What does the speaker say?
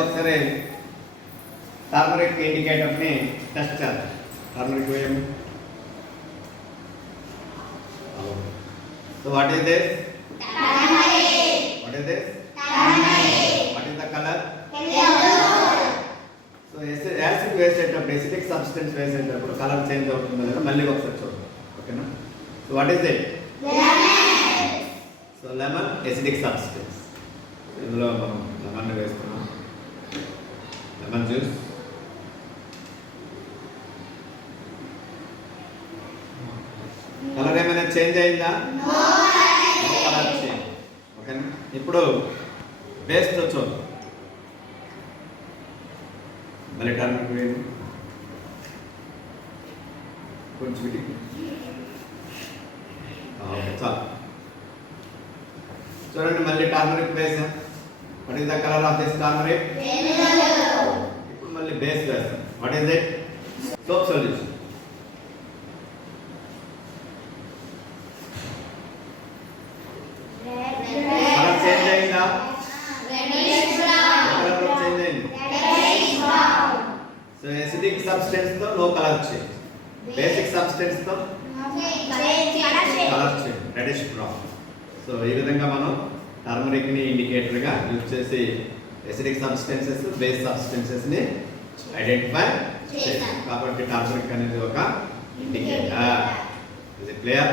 ఒకసారి టర్మరిక్ ఇండికేటర్ని టెస్ట్ చేద్దాం. టర్మరిక్ వేయండి. So what is this? What is this? What is the color? So acid వేసేటప్పుడు ఎసిడిక్ సబ్స్టెన్స్ వేసేటప్పుడు కలర్ చేంజ్ అవుతుంది కదా, మళ్ళీ ఒకసారి చూద్దాం. ఓకేనా? So what is it? So lemon acidic substance. ఇందులో మనం లెమన్ వేస్తున్నాం, లెమన్ జ్యూస్. కలర్ ఏమైనా చేంజ్ అయిందా? Colour change. ఓకేనా? ఇప్పుడు బేస్తో చూద్దాం. మళ్ళీ టర్మరిక్ వేయండి కొంచెం. ఓకే, చాలు. చూడండి, మళ్ళీ టర్మరిక్ వేసాం. What is the colour of this turmeric? ఇప్పుడు మళ్ళీ బేస్ వేస్తాం. What is it? Soap solution. Colour change అయిందా? కలర్ చేంజ్ అయింది. సో ఎసిడిక్ సబ్స్టెన్స్ తో no colour change, basic substance తో colour change, reddish brown. So ఈ విధంగా మనం టర్మరిక్ ని ఇండికేటర్ గా యూజ్ చేసి ఎసిడిక్ సబ్స్టెన్సెస్, బేస్ సబ్స్టెన్సెస్ ని ఐడెంటిఫై చేస్తాం. కాబట్టి టర్మరిక్ అనేది ఒక ఇండికేటర్. Is it clear?